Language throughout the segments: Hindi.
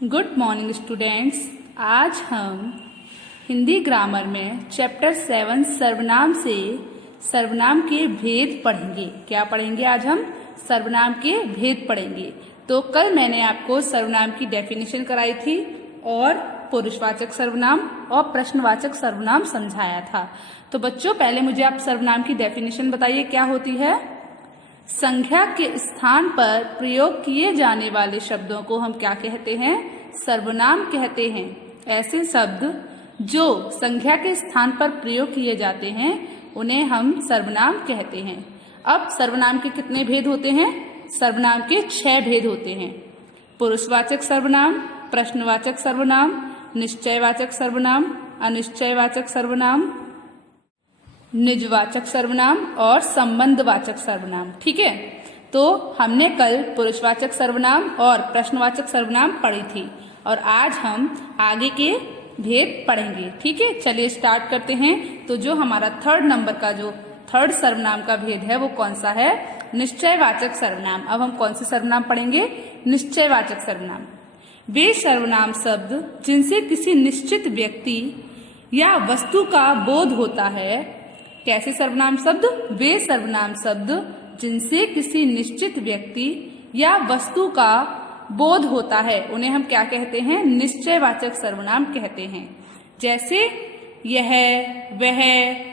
Good morning students. आज हम हिंदी ग्रामर में चैप्टर 7 सर्वनाम से सर्वनाम के भेद पढ़ेंगे। क्या पढ़ेंगे? आज हम सर्वनाम के भेद पढ़ेंगे। तो कल मैंने आपको सर्वनाम की डेफिनेशन कराई थी और पुरुषवाचक सर्वनाम और प्रश्नवाचक सर्वनाम समझाया था। तो बच्चों, पहले मुझे आप सर्वनाम की डेफिनेशन बताइए, क्या होती है? संख्या के स्थान पर प्रयोग किए जाने वाले शब्दों को हम क्या कहते हैं? सर्वनाम कहते हैं। ऐसे शब्द जो संख्या के स्थान पर प्रयोग किए जाते हैं उन्हें हम सर्वनाम कहते हैं। अब सर्वनाम के कितने भेद होते हैं? सर्वनाम के 6 भेद होते हैं। पुरुषवाचक सर्वनाम, प्रश्नवाचक सर्वनाम, निश्चयवाचक सर्वनाम, अनिश्चयवाचक सर्वनाम, निजवाचक सर्वनाम और संबंधवाचक सर्वनाम। ठीक है, तो हमने कल पुरुषवाचक सर्वनाम और प्रश्नवाचक सर्वनाम पढ़ी थी और आज हम आगे के भेद पढ़ेंगे। ठीक है, चलिए स्टार्ट करते हैं। तो जो हमारा 3rd नंबर का जो 3rd सर्वनाम का भेद है वो कौन सा है? निश्चयवाचक सर्वनाम। अब हम कौन से सर्वनाम पढ़ेंगे? निश्चयवाचक सर्वनाम। वे सर्वनाम शब्द जिनसे किसी निश्चित व्यक्ति या वस्तु का बोध होता है। कैसे सर्वनाम शब्द? वे सर्वनाम शब्द जिनसे किसी निश्चित व्यक्ति या वस्तु का बोध होता है उन्हें हम क्या कहते हैं? निश्चयवाचक सर्वनाम कहते हैं। जैसे यह, वह,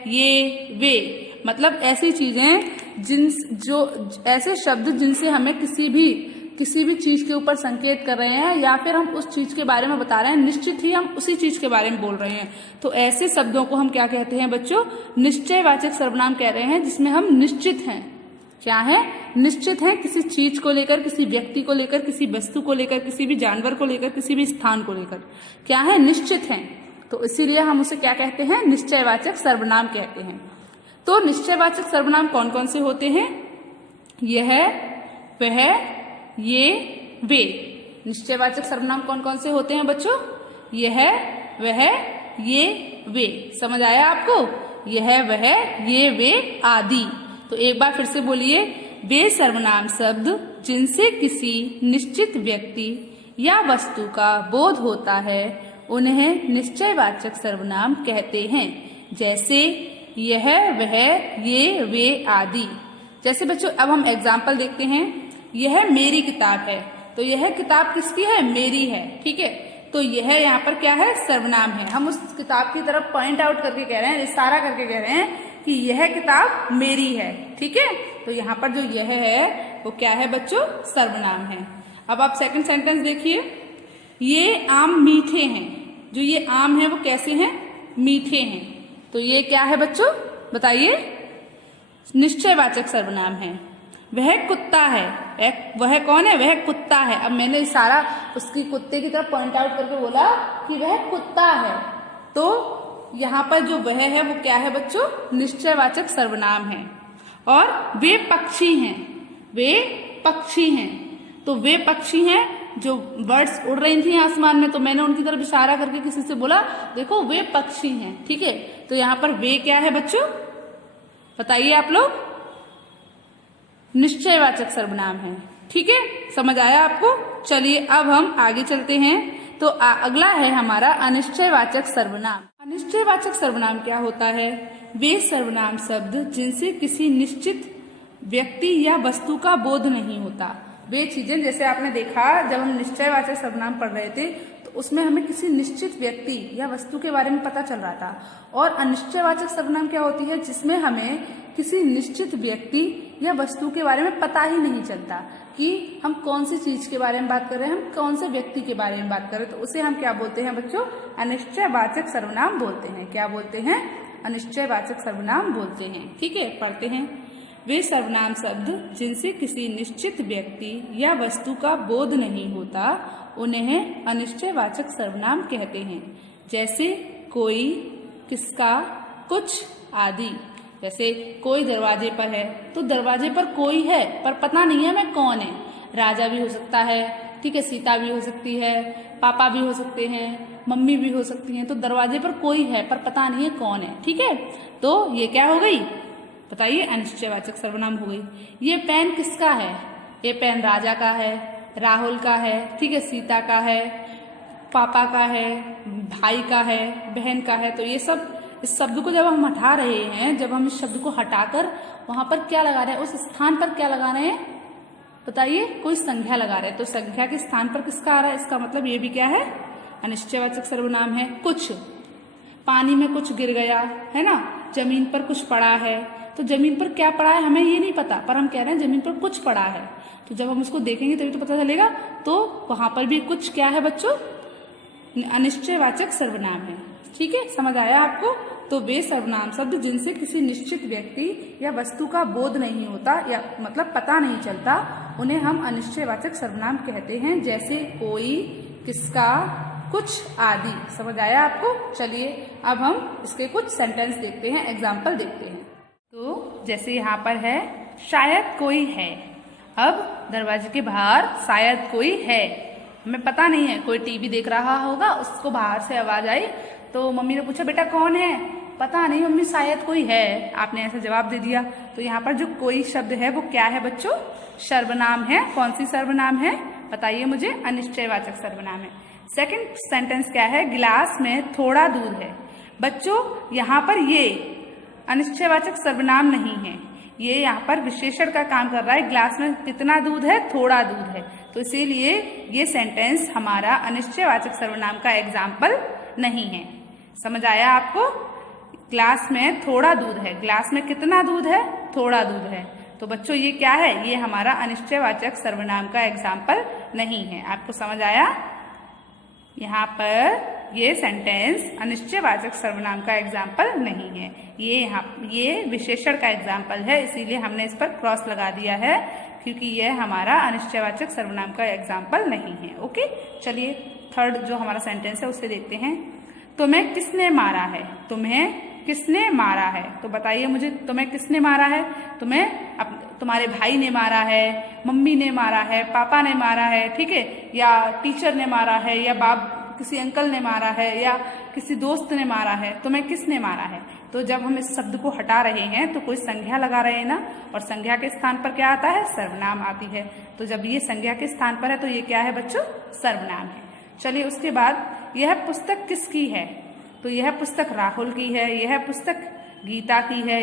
ये, वे, मतलब ऐसी चीजें ऐसे शब्द जिनसे हमें किसी भी चीज के ऊपर संकेत कर रहे हैं या फिर हम उस चीज के बारे में बता रहे हैं, निश्चित ही हम उसी चीज के बारे में बोल रहे हैं। तो ऐसे शब्दों को हम क्या कहते हैं बच्चों? निश्चयवाचक सर्वनाम कह रहे हैं, जिसमें हम निश्चित हैं। क्या है? निश्चित हैं किसी चीज को लेकर, किसी व्यक्ति को लेकर, किसी वस्तु को लेकर, किसी भी जानवर को लेकर, किसी भी स्थान को लेकर। क्या है? निश्चित हैं। तो इसीलिए हम उसे क्या कहते हैं? निश्चयवाचक सर्वनाम कहते हैं। तो निश्चयवाचक सर्वनाम कौन कौन से होते हैं? यह, वह, ये, वे। निश्चयवाचक सर्वनाम कौन कौन से होते हैं बच्चों? यह, वह, ये, वे। समझ आया आपको? यह, वह, ये, वे आदि। तो एक बार फिर से बोलिए। वे सर्वनाम शब्द जिनसे किसी निश्चित व्यक्ति या वस्तु का बोध होता है उन्हें निश्चयवाचक सर्वनाम कहते हैं। जैसे यह, वह, ये, वे आदि। जैसे बच्चों, अब हम एग्जाम्पल देखते हैं। यह मेरी किताब है, तो यह किताब किसकी है? मेरी है। ठीक है, तो यह यहाँ पर क्या है? सर्वनाम है। हम उस किताब की तरफ पॉइंट आउट करके कह रहे हैं, इशारा करके कह रहे हैं कि यह किताब मेरी है। ठीक है, तो यहाँ पर जो यह है वो क्या है बच्चों? सर्वनाम है। अब आप सेकंड सेंटेंस देखिए। ये आम मीठे हैं। जो ये आम है वो कैसे हैं? मीठे हैं। तो ये क्या है बच्चों? बताइए। निश्चयवाचक सर्वनाम है। वह कुत्ता है। वह कौन है? वह कुत्ता है। अब मैंने इशारा उसकी कुत्ते की तरफ पॉइंट आउट करके बोला कि वह कुत्ता है, तो यहाँ पर जो वह है वो क्या है बच्चों? निश्चयवाचक सर्वनाम है। और वे पक्षी हैं। वे पक्षी हैं, तो वे पक्षी हैं। जो बर्ड्स उड़ रही थी आसमान में, तो मैंने उनकी तरफ इशारा करके किसी से बोला देखो वे पक्षी हैं। ठीक है, तो यहाँ पर वे क्या है बच्चों? बताइए आप लोग। निश्चयवाचक सर्वनाम है। ठीक है, समझ आया आपको? चलिए अब हम आगे चलते हैं। तो अगला है हमारा अनिश्चयवाचक सर्वनाम। अनिश्चयवाचक सर्वनाम क्या होता है? वे सर्वनाम शब्द जिनसे किसी निश्चित व्यक्ति या वस्तु का बोध नहीं होता। वे चीजें, जैसे आपने देखा जब हम निश्चयवाचक सर्वनाम पढ़ रहे थे तो उसमें हमें किसी निश्चित व्यक्ति या वस्तु के बारे में पता चल रहा था। और अनिश्चयवाचक सर्वनाम क्या होती है? जिसमें हमें किसी निश्चित व्यक्ति या वस्तु के बारे में पता ही नहीं चलता कि हम कौन सी चीज के बारे में बात कर रहे हैं, हम कौन से व्यक्ति के बारे में बात कर रहे हैं। तो उसे हम क्या बोलते हैं बच्चों? अनिश्चयवाचक सर्वनाम बोलते हैं। क्या बोलते हैं? अनिश्चयवाचक सर्वनाम बोलते हैं। ठीक है, पढ़ते हैं। वे सर्वनाम शब्द जिनसे किसी निश्चित व्यक्ति या वस्तु का बोध नहीं होता उन्हें अनिश्चयवाचक सर्वनाम कहते हैं। जैसे कोई, किसका, कुछ आदि। जैसे कोई दरवाजे पर है, तो दरवाजे पर कोई है पर पता नहीं है मैं कौन है। राजा भी हो सकता है, ठीक है, सीता भी हो सकती है, पापा भी हो सकते हैं, मम्मी भी हो सकती हैं। तो दरवाजे पर कोई है पर पता नहीं है कौन है। ठीक है, तो ये क्या हो गई? बताइए, अनिश्चयवाचक सर्वनाम हो गई। ये पेन किसका है? ये पेन राजा का है, राहुल का है, ठीक है, सीता का है, पापा का है, भाई का है, बहन का है। तो ये सब, इस शब्द को जब हम हटा रहे हैं, जब हम इस शब्द को हटाकर वहां पर क्या लगा रहे हैं, उस स्थान पर क्या लगा रहे हैं बताइए, कोई संख्या लगा रहे हैं। तो संख्या के स्थान पर किसका आ रहा है, इसका मतलब ये भी क्या है, अनिश्चयवाचक सर्वनाम है। कुछ, पानी में कुछ गिर गया है ना, जमीन पर कुछ पड़ा है। तो जमीन पर क्या पड़ा है हमें ये नहीं पता, पर हम कह रहे हैं जमीन पर कुछ पड़ा है। तो जब हम उसको देखेंगे तभी तो पता चलेगा। तो वहां पर भी कुछ क्या है बच्चों, अनिश्चयवाचक सर्वनाम है। ठीक है, समझ आया आपको। तो वे सर्वनाम शब्द जिनसे किसी निश्चित व्यक्ति या वस्तु का बोध नहीं होता या मतलब पता नहीं चलता, उन्हें हम अनिश्चयवाचक सर्वनाम कहते हैं। जैसे कोई, किसका, कुछ आदि। समझ आया आपको। चलिए अब हम इसके कुछ सेंटेंस देखते हैं, एग्जाम्पल देखते हैं। तो जैसे यहाँ पर है, शायद कोई है। अब दरवाजे के बाहर शायद कोई है, हमें पता नहीं है, कोई टीवी देख रहा होगा, उसको बाहर से आवाज आई तो मम्मी ने पूछा बेटा कौन है, पता नहीं मम्मी शायद कोई है, आपने ऐसा जवाब दे दिया। तो यहाँ पर जो कोई शब्द है वो क्या है बच्चों, सर्वनाम है। कौन सी सर्वनाम है बताइए मुझे, अनिश्चयवाचक सर्वनाम है। सेकंड सेंटेंस क्या है, गिलास में थोड़ा दूध है। बच्चों यहाँ पर ये अनिश्चयवाचक सर्वनाम नहीं है, ये यहाँ पर विशेषण का काम कर रहा है। गिलास में कितना दूध है, थोड़ा दूध है। तो इसीलिए ये सेंटेंस हमारा अनिश्चयवाचक सर्वनाम का एग्जाम्पल नहीं है। समझ आया आपको। ग्लास में थोड़ा दूध है, ग्लास में कितना दूध है, थोड़ा दूध है। तो बच्चों ये क्या है, ये हमारा अनिश्चयवाचक सर्वनाम का एग्जाम्पल नहीं है। आपको समझ आया। यहाँ पर ये सेंटेंस अनिश्चयवाचक सर्वनाम का एग्जाम्पल नहीं है, ये विशेषण का एग्जाम्पल है। इसीलिए हमने इस पर क्रॉस लगा दिया है, क्योंकि यह हमारा अनिश्चयवाचक सर्वनाम का एग्जाम्पल नहीं है। ओके, चलिए थर्ड जो हमारा सेंटेंस है उसे देखते हैं। तुम्हें किसने मारा है, तुम्हें किसने मारा है। तो बताइए मुझे, तुम्हें किसने मारा है। तुम्हारे भाई ने मारा है, मम्मी ने मारा है, पापा ने मारा है, ठीक है, या टीचर ने मारा है, या किसी अंकल ने मारा है, या किसी दोस्त ने मारा है। तुम्हें किसने मारा है। तो जब हम इस शब्द को हटा रहे हैं तो कोई संज्ञा लगा रहे हैं ना, और संज्ञा के स्थान पर क्या आता है, सर्वनाम आती है। तो जब ये संज्ञा के स्थान पर है तो ये क्या है बच्चों, सर्वनाम है। चलिए उसके बाद, यह पुस्तक किसकी है। तो यह पुस्तक राहुल की है, यह पुस्तक गीता की है,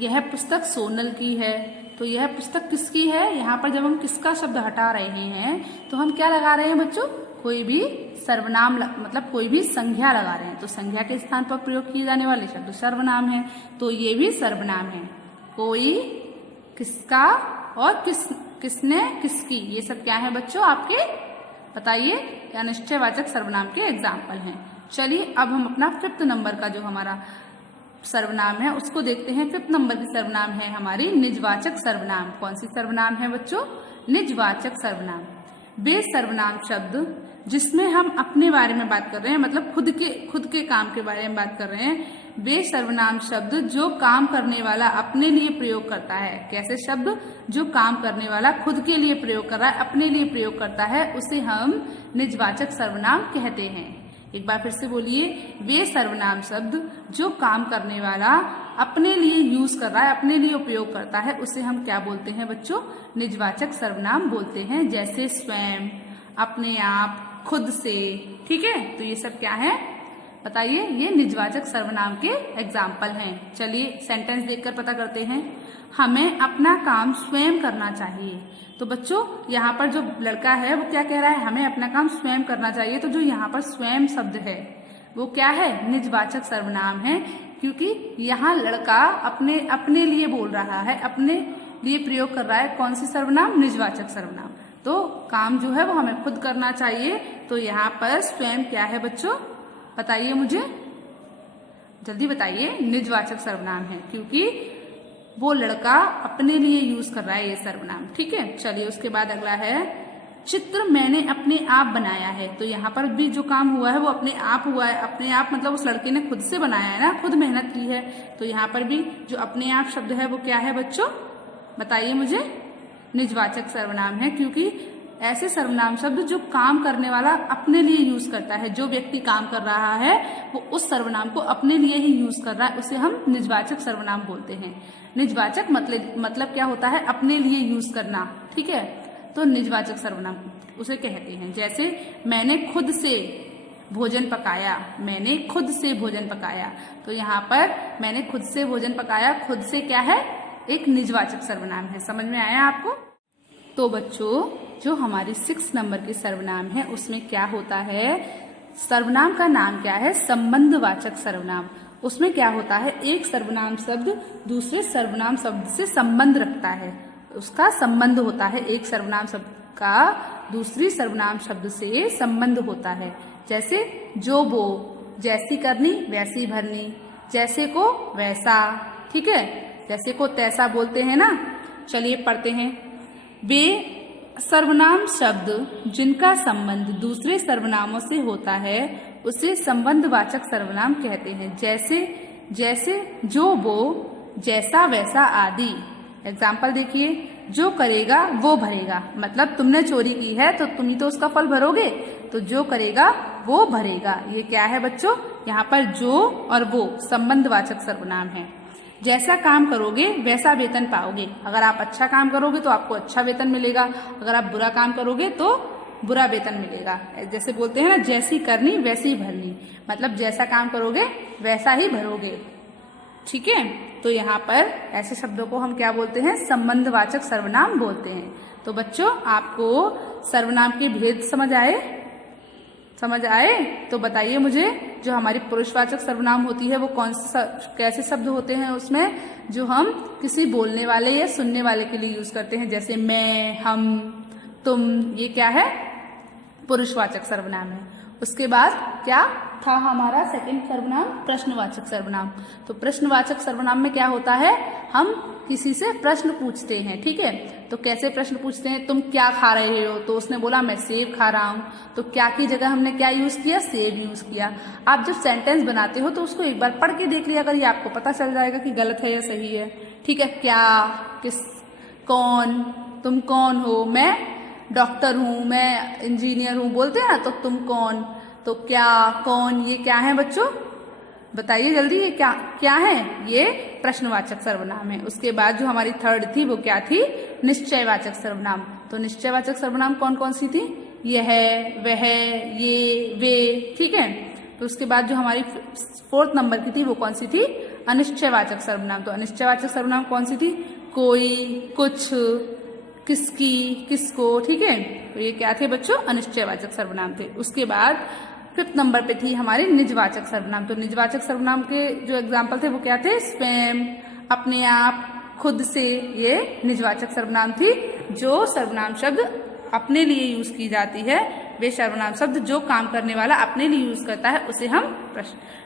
यह पुस्तक सोनल की है। तो यह पुस्तक किसकी है। यहाँ पर जब हम किसका शब्द हटा रहे हैं तो हम क्या लगा रहे हैं बच्चों, कोई भी सर्वनाम मतलब कोई भी संज्ञा लगा रहे हैं। तो संज्ञा के स्थान पर प्रयोग किए जाने वाले शब्द सर्वनाम है। तो ये भी सर्वनाम है। कोई, किसका और किसने, किसकी, ये सब क्या है बच्चों आपके, बताइए, अनिश्चयवाचक सर्वनाम के एग्जाम्पल हैं। चलिए अब हम अपना 5th नंबर का जो हमारा सर्वनाम है उसको देखते हैं। 5th नंबर की सर्वनाम है हमारी निजवाचक सर्वनाम। कौन सी सर्वनाम है बच्चों, निजवाचक सर्वनाम। वे सर्वनाम शब्द जिसमें हम अपने बारे में बात कर रहे हैं, मतलब खुद के काम के बारे में बात कर रहे हैं। वे सर्वनाम शब्द जो काम करने वाला अपने लिए प्रयोग करता है। कैसे शब्द, जो काम करने वाला खुद के लिए प्रयोग कर रहा है, अपने लिए प्रयोग करता है, उसे हम निजवाचक सर्वनाम कहते हैं। एक बार फिर से बोलिए, वे सर्वनाम शब्द जो काम करने वाला अपने लिए यूज कर रहा है, अपने लिए उपयोग करता है, उसे हम क्या बोलते हैं बच्चों, निजवाचक सर्वनाम बोलते हैं। जैसे स्वयं, अपने आप, खुद से, ठीक है। तो ये सब क्या है बताइए, ये निजवाचक सर्वनाम के एग्जाम्पल हैं। चलिए सेंटेंस देखकर पता करते हैं। हमें अपना काम स्वयं करना चाहिए। तो बच्चों यहाँ पर जो लड़का है वो क्या कह रहा है, हमें अपना काम स्वयं करना चाहिए। तो जो यहाँ पर स्वयं शब्द है वो क्या है, निजवाचक सर्वनाम है, क्योंकि यहाँ लड़का अपने लिए बोल रहा है, अपने लिए प्रयोग कर रहा है। कौन सी सर्वनाम, निजवाचक सर्वनाम। तो काम जो है वो हमें खुद करना चाहिए। तो यहाँ पर स्वयं क्या है बच्चों, बताइए मुझे, जल्दी बताइए, निजवाचक सर्वनाम है, क्योंकि वो लड़का अपने लिए यूज कर रहा है ये सर्वनाम, ठीक है। चलिए उसके बाद अगला है, चित्र मैंने अपने आप बनाया है। तो यहाँ पर भी जो काम हुआ है वो अपने आप हुआ है। अपने आप मतलब उस लड़के ने खुद से बनाया है ना, खुद मेहनत की है। तो यहाँ पर भी जो अपने आप शब्द है वो क्या है बच्चों, बताइए मुझे, निजवाचक सर्वनाम है, क्योंकि ऐसे सर्वनाम शब्द जो काम करने वाला अपने लिए यूज करता है, जो व्यक्ति काम कर रहा है वो उस सर्वनाम को अपने लिए ही यूज कर रहा है, उसे हम निजवाचक सर्वनाम बोलते हैं। निजवाचक मतलब क्या होता है, अपने लिए यूज करना, ठीक है। तो निजवाचक सर्वनाम उसे कहते हैं। जैसे मैंने खुद से भोजन पकाया, मैंने खुद से भोजन पकाया, तो यहाँ पर मैंने खुद से भोजन पकाया, खुद से क्या है, एक निजवाचक सर्वनाम है। समझ में आया आपको? तो बच्चों जो हमारी 6 नंबर के सर्वनाम है उसमें क्या होता है, सर्वनाम का नाम क्या है, संबंधवाचक सर्वनाम। उसमें क्या होता है, एक सर्वनाम शब्द दूसरे सर्वनाम शब्द से संबंध रखता है, उसका संबंध होता है, एक सर्वनाम शब्द का दूसरी सर्वनाम शब्द से संबंध होता है। जैसे जो वो, जैसी करनी वैसी भरनी, जैसे को वैसा, ठीक है, जैसे को तैसा बोलते हैं ना। चलिए पढ़ते हैं। वे सर्वनाम शब्द जिनका संबंध दूसरे सर्वनामों से होता है उसे संबंधवाचक सर्वनाम कहते हैं। जैसे जैसे, जो वो, जैसा वैसा आदि। एग्जाम्पल देखिए, जो करेगा वो भरेगा, मतलब तुमने चोरी की है तो तुम ही तो उसका फल भरोगे, तो जो करेगा वो भरेगा। ये क्या है बच्चों, यहाँ पर जो और वो संबंधवाचक सर्वनाम है। जैसा काम करोगे वैसा वेतन पाओगे, अगर आप अच्छा काम करोगे तो आपको अच्छा वेतन मिलेगा, अगर आप बुरा काम करोगे तो बुरा वेतन मिलेगा। जैसे बोलते हैं ना, जैसी करनी वैसी भरनी, मतलब जैसा काम करोगे वैसा ही भरोगे, ठीक है। तो यहाँ पर ऐसे शब्दों को हम क्या बोलते हैं, संबंधवाचक सर्वनाम बोलते हैं। तो बच्चों आपको सर्वनाम के भेद समझ आए? तो बताइए मुझे, जो हमारी पुरुषवाचक सर्वनाम होती है वो कैसे शब्द होते हैं उसमें, जो हम किसी बोलने वाले या सुनने वाले के लिए यूज करते हैं। जैसे मैं, हम, तुम, ये क्या है, पुरुषवाचक सर्वनाम है। उसके बाद क्या था हमारा सेकंड सर्वनाम, प्रश्नवाचक सर्वनाम। तो प्रश्नवाचक सर्वनाम में क्या होता है, हम किसी से प्रश्न पूछते हैं, ठीक है। तो कैसे प्रश्न पूछते हैं, तुम क्या खा रहे हो, तो उसने बोला मैं सेब खा रहा हूँ, तो क्या की जगह हमने क्या यूज किया, सेब यूज किया। आप जब सेंटेंस बनाते हो तो उसको एक बार पढ़ के देख लिया, अगर ये आपको पता चल जाएगा कि गलत है या सही है, ठीक है। क्या, किस, कौन, तुम कौन हो, मैं डॉक्टर हूँ, मैं इंजीनियर हूँ, बोलते हैं ना, तो तुम कौन, तो क्या, कौन, ये क्या है बच्चों, बताइए जल्दी, ये क्या क्या है, ये प्रश्नवाचक सर्वनाम है। उसके बाद जो हमारी थर्ड थी वो क्या थी, निश्चयवाचक सर्वनाम। तो निश्चयवाचक सर्वनाम कौन कौन सी थी, यह, वह, ये, वे, ठीक है। तो उसके बाद जो हमारी 4th नंबर की थी वो कौन सी थी, अनिश्चयवाचक सर्वनाम। तो अनिश्चयवाचक सर्वनाम कौन सी थी, कोई, कुछ, किसकी, किसको, ठीक है। तो ये क्या थे बच्चों, अनिश्चयवाचक सर्वनाम थे। उसके बाद 5th नंबर पे थी हमारी निजवाचक सर्वनाम। तो निजवाचक सर्वनाम के जो एग्जाम्पल थे वो क्या थे, स्वयं, अपने आप, खुद से, ये निजवाचक सर्वनाम थी। जो सर्वनाम शब्द अपने लिए यूज की जाती है, वे सर्वनाम शब्द जो काम करने वाला अपने लिए यूज करता है उसे हम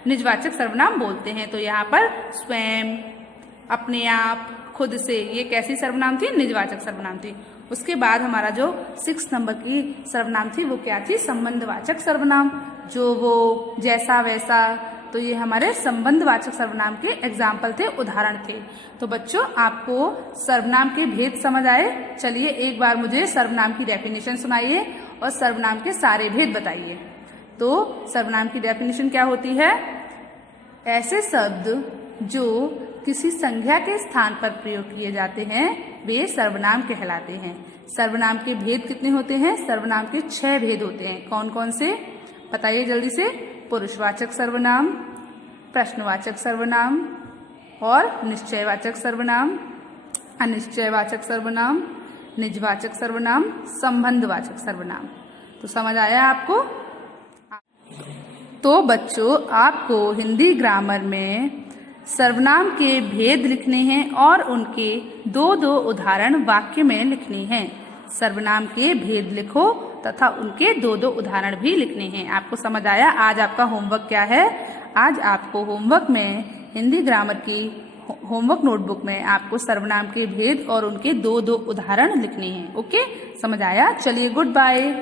निजवाचक सर्वनाम बोलते हैं। तो यहाँ पर स्वयं, अपने आप, खुद से, ये कैसी सर्वनाम थी, निजवाचक सर्वनाम थी। उसके बाद हमारा जो 6 नंबर की सर्वनाम थी वो क्या थी, संबंधवाचक सर्वनाम। जो वो, जैसा वैसा, तो ये हमारे संबंधवाचक सर्वनाम के एग्जाम्पल थे, उदाहरण थे। तो बच्चों आपको सर्वनाम के भेद समझ आए? चलिए एक बार मुझे सर्वनाम की डेफिनेशन सुनाइए और सर्वनाम के सारे भेद बताइए। तो सर्वनाम की डेफिनेशन क्या होती है, ऐसे शब्द जो किसी संज्ञा के स्थान पर प्रयोग किए जाते हैं वे सर्वनाम कहलाते हैं। सर्वनाम के भेद कितने होते हैं, सर्वनाम के 6 भेद होते हैं। कौन कौन से बताइए जल्दी से, पुरुषवाचक सर्वनाम, प्रश्नवाचक सर्वनाम और निश्चयवाचक सर्वनाम, अनिश्चयवाचक सर्वनाम, निजवाचक सर्वनाम, संबंधवाचक सर्वनाम। तो समझ आया आपको? तो बच्चों आपको हिंदी ग्रामर में सर्वनाम के भेद लिखने हैं और उनके 2-2 उदाहरण वाक्य में लिखने हैं। सर्वनाम के भेद लिखो तथा उनके 2-2 उदाहरण भी लिखने हैं। आपको समझ आया? आज आपका होमवर्क क्या है, आज आपको होमवर्क में हिंदी ग्रामर की होमवर्क नोटबुक में आपको सर्वनाम के भेद और उनके 2-2 उदाहरण लिखने हैं। ओके, समझ आया? चलिए गुड बाय।